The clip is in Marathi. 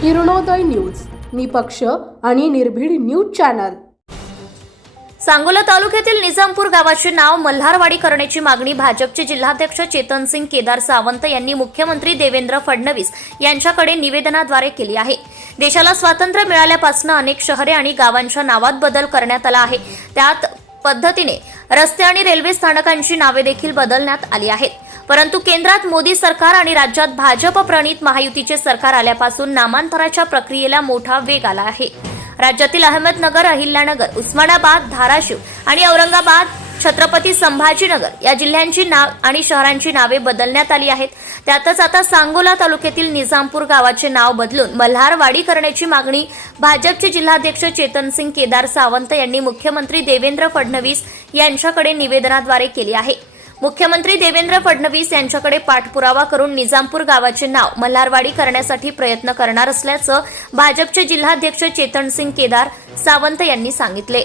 किरणोदय न्यूज निपक्ष आणि निर्भीड न्यूज चॅनल. सांगोला तालुक्यातील निजामपूर गावाचे नाव मल्हारवाडी करण्याची मागणी भाजपचे जिल्हाध्यक्ष चेतनसिंग केदार सावंत यांनी मुख्यमंत्री देवेंद्र फडणवीस यांच्याकडे निवेदनाद्वारे केली आहे. देशाला स्वातंत्र्य मिळाल्यापासून अनेक शहरे आणि गावांच्या नावात बदल करण्यात आला आहे. त्यात पद्धतीने रस्ते आणि रेल्वे स्थानकांची नावे देखील बदलण्यात आली आहेत. परंतु केंद्रात मोदी सरकार आणि राज्यात भाजप प्रणित महायुतीचे सरकार आल्यापासून नामांतराच्या प्रक्रियेला मोठा वेग आला आहे. राज्यातील अहमदनगर अहिल्यानगर उस्मानाबाद धाराशिव आणि औरंगाबाद छत्रपती संभाजीनगर या जिल्ह्यांची नाव आणि शहरांची नावे बदलण्यात आली आहेत. त्यातच आता सांगोला तालुक्यातील निजामपूर गावाचे नाव बदलून मल्हारवाडी करण्याची मागणी भाजपचे जिल्हाध्यक्ष चेतनसिंग केदार सावंत यांनी मुख्यमंत्री देवेंद्र फडणवीस यांच्याकडे निवेदनाद्वारे केली आहे. मुख्यमंत्री देवेंद्र फडणवीस यांच्याकडे पाठपुरावा करून निजामपूर गावाचे नाव मल्हारवाडी करण्यासाठी प्रयत्न करणार असल्याचं भाजपचे जिल्हाध्यक्ष चेतनसिंग केदार सावंत यांनी सांगितले.